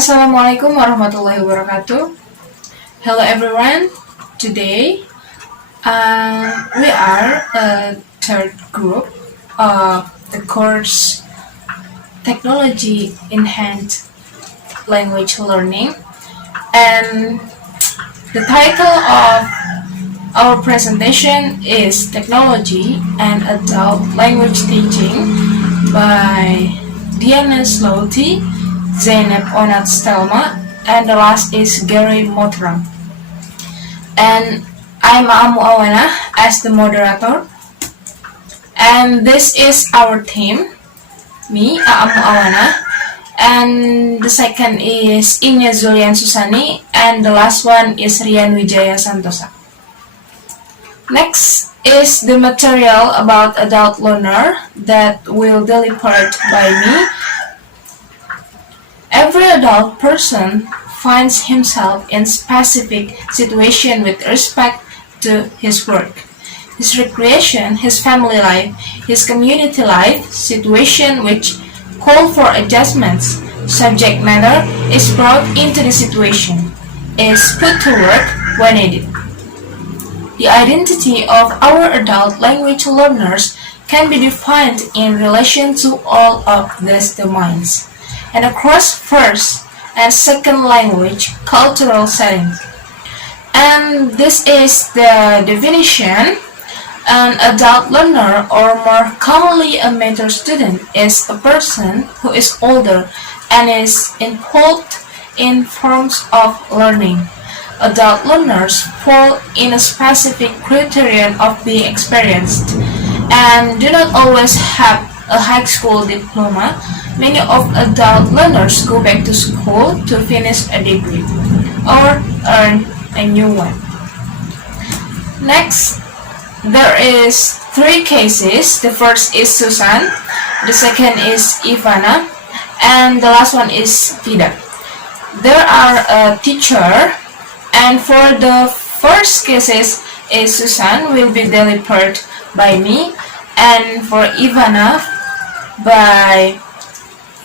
Assalamualaikum warahmatullahi wabarakatuh. Hello everyone. Today we are a third group of the course Technology Enhanced Language Learning, and the title of our presentation is Technology and Adult Language Teaching by Diana Slaughty, Zainab Onat Stelma, and the last is Gary Motram. And I'm Aam Muawanah as the moderator. And this is our team, me, Aam Muawanah, and the second is Inge, Zulyan, Susanni, and the last one is Rian, Wijaya, Santosa. Next is the material about adult learner that will delivered by me. Every adult person finds himself in specific situation with respect to his work, his recreation, his family life, his community life situation which call for adjustments. Subject matter is brought into the situation, is put to work when needed. The identity of our adult language learners can be defined in relation to all of these domains and across first and second language cultural settings. And this is the definition. An adult learner, or more commonly a mature student, is a person who is older and is involved in forms of learning. Adult learners fall in a specific criterion of being experienced and do not always have a high school diploma. Many of adult learners go back to school to finish a degree or earn a new one. Next, there is three cases. The first is Susan, the second is Ivana, and the last one is Vida. There are a teacher, and for the first cases is Susan will be delivered by me, and for Ivana by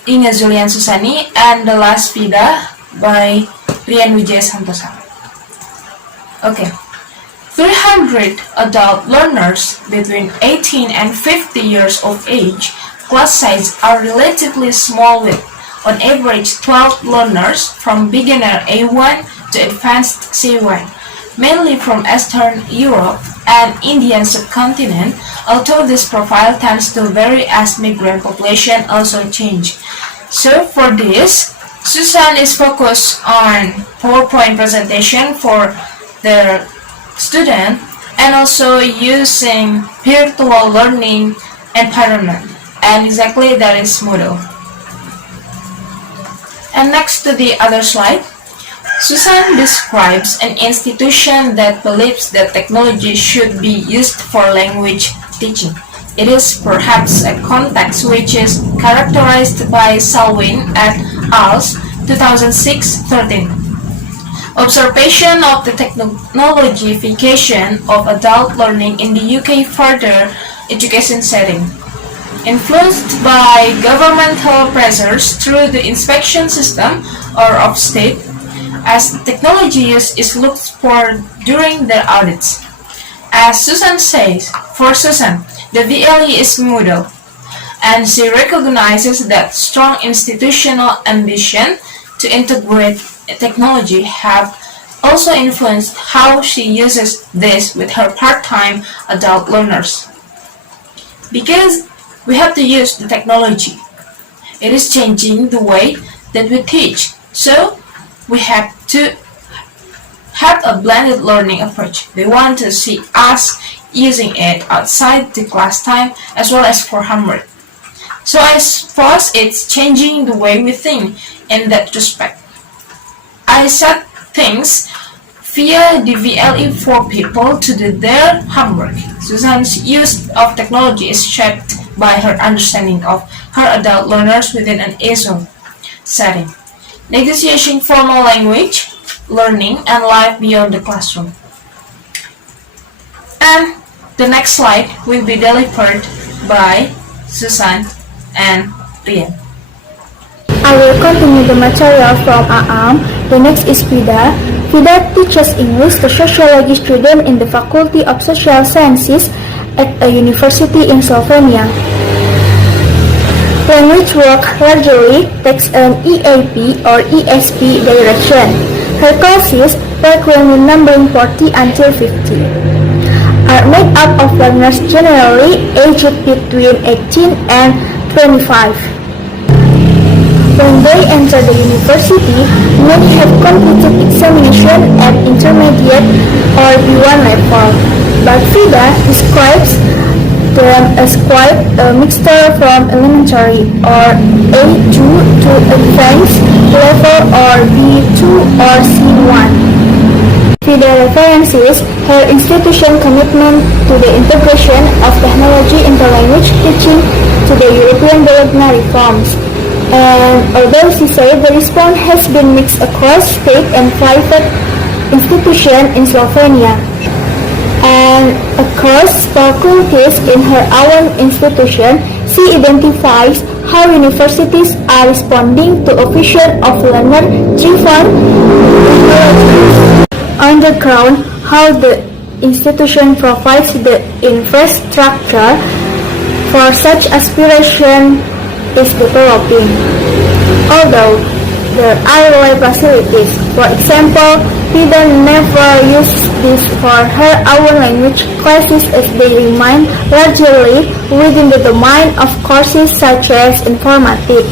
Inge, Zulyan, Susanni, and the last Vida by Rian, Wijaya, Santosa. Okay, 300 adult learners between 18 and 50 years of age. Class size are relatively small with, on average, 12 learners from beginner A1 to advanced C1, mainly from Eastern Europe and Indian subcontinent, although this profile tends to vary as migrant population also change. So for this, Susan is focused on PowerPoint presentation for the student and also using virtual learning environment, and exactly that is Moodle. And next to the other slide, Susan describes an institution that believes that technology should be used for language teaching. It is perhaps a context which is characterized by Selwyn et al.'s 2006-13 observation of the technologification of adult learning in the UK further education setting. Influenced by governmental pressures through the inspection system or of state, as technology use is looked for during their audits. As Susan says, for Susan, the VLE is Moodle, and she recognizes that strong institutional ambition to integrate technology have also influenced how she uses this with her part-time adult learners. Because we have to use the technology, it is changing the way that we teach, so we have to have a blended learning approach. They want to see us using it outside the class time as well as for homework. So I suppose it's changing the way we think in that respect. I set things via the VLE for people to do their homework. Susan's use of technology is shaped by her understanding of her adult learners within an ESO setting, negotiating formal language, learning, and life beyond the classroom. And the next slide will be delivered by Susan and Rian. will continue the material from Aam. The next is Vida. Vida teaches English to sociology students in the Faculty of Social Sciences at a university in Slovenia. Language work largely takes an EAP or ESP direction. Her classes, frequently numbering 40 until 50, are made up of learners generally aged between 18 and 25. When they enter the university, many have completed examination at intermediate or B1 level, but Vida describes them as quite a mixture from elementary or A2 to advanced level or B2 or C1. Vida references her institution commitment to the integration of technology into language teaching to the European Bologna reforms. And although she said the response has been mixed across state and private institutions in Slovenia and across faculties in her own institution, she identifies how universities are responding to a vision of learner-driven technologies. On the ground, how the institution provides the infrastructure for such aspiration is developing. Although there are lab facilities, for example, Vida never used this for her own language classes as they remain largely within the domain of courses such as informatics.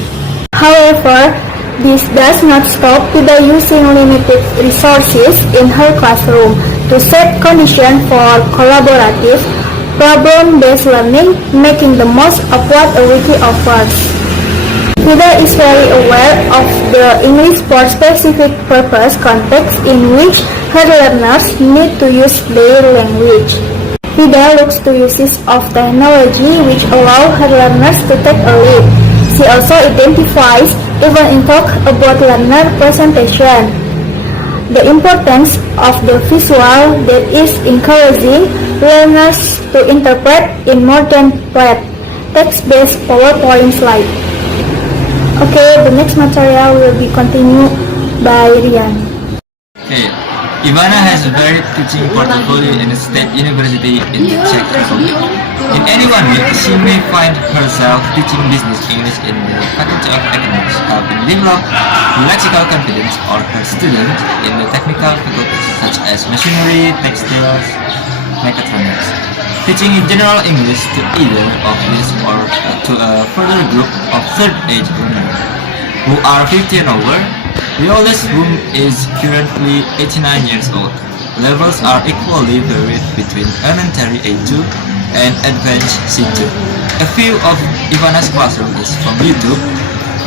However, this does not stop Vida using limited resources in her classroom to set conditions for collaborative, problem-based learning, making the most of what a wiki offers. Vida is very aware of the English for specific purpose context in which her learners need to use their language. Vida looks to uses of technology which allow her learners to take a lead. She also identifies, even in talk about learner presentation, the importance of the visual that is encouraging learners to interpret in more than flat text-based PowerPoint slide. Okay, the next material will be continued by Rian. Okay, Ivana has a varied teaching portfolio in a state university in the Czech Republic. In any one week, she may find herself teaching business English in the Faculty of Economics, helping develop lexical confidence or her students in the technical faculties such as machinery, textiles, mechatronics. Teaching in general English to either of these or to a further group of third age learners who are 50 and over. The oldest whom is currently 89 years old. Levels are equally varied between elementary A2 and advanced C2. A few of Ivana's classroom is from YouTube,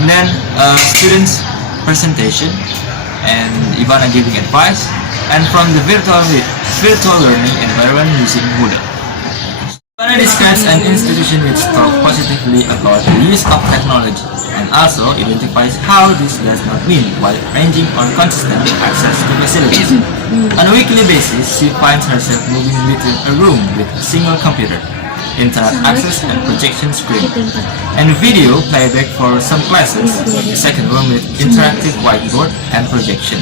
then a student's presentation and Ivana giving advice, and from the virtual learning environment using Moodle. Ivana describes an institution which talks positively about the use of technology and also identifies how this does not mean while arranging or consistently access to facilities. On a weekly basis, she finds herself moving between a room with a single computer, internet access and projection screen, and video playback for some classes, a second room with interactive whiteboard and projection,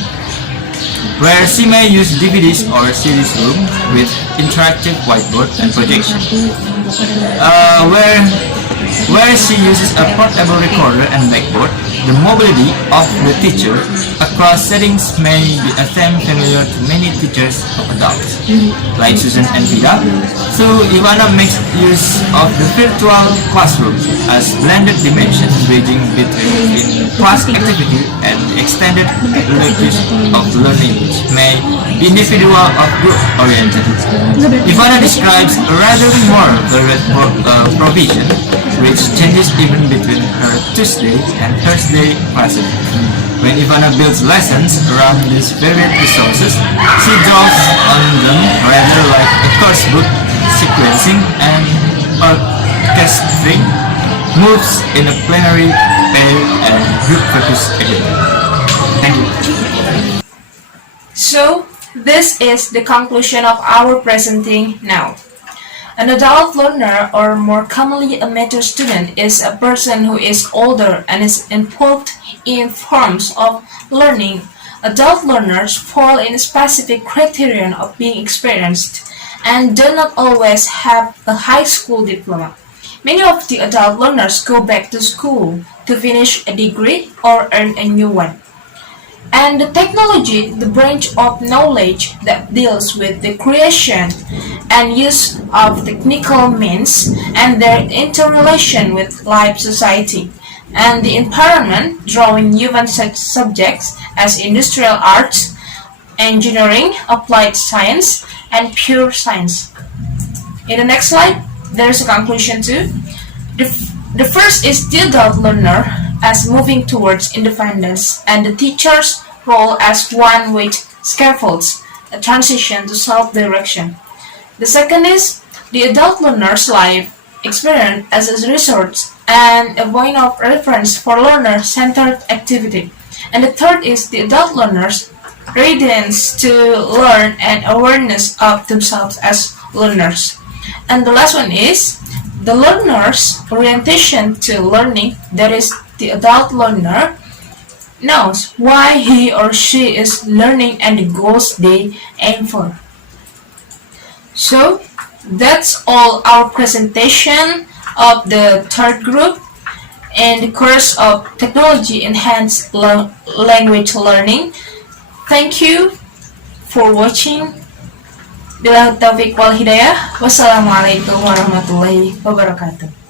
where she may use DVDs or series room with interactive whiteboard and projection, where she uses a portable recorder and backboard. The mobility of the teacher across settings may be a theme familiar to many teachers of adults, like Susan and Vida. So Ivana makes use of the virtual classroom as blended dimension bridging between class activity and extended relatives of learning, which may be individual or group oriented. Ivana describes a rather more varied provision, which changes even between her Tuesday and Thursday classes. When Ivana builds lessons around these varied resources, she draws on them rather like a course book, sequencing and orchestrating moves in a plenary, pair, and group-focused academy. Thank you. So, this is the conclusion of our presenting now. An adult learner, or more commonly a mature student, is a person who is older and is involved in forms of learning. Adult learners fall in a specific criterion of being experienced and do not always have a high school diploma. Many of the adult learners go back to school to finish a degree or earn a new one. And the technology, the branch of knowledge that deals with the creation and use of technical means and their interrelation with live society, and the environment drawing human subjects as industrial arts, engineering, applied science, and pure science. In the next slide, there is a conclusion too. The first is the adult learner as moving towards independence, and the teacher's role as one which scaffolds a transition to self-direction. The second is the adult learner's life experience as a resource and a point of reference for learner-centered activity. And the third is the adult learner's readiness to learn and awareness of themselves as learners. And the last one is the learner's orientation to learning, that is, the adult learner knows why he or she is learning and the goals they aim for. So, that's all our presentation of the third group in the course of Technology Enhanced Language Learning. Thank you for watching. Billahi taufiq wal hidayah. Wassalamualaikum warahmatullahi wabarakatuh.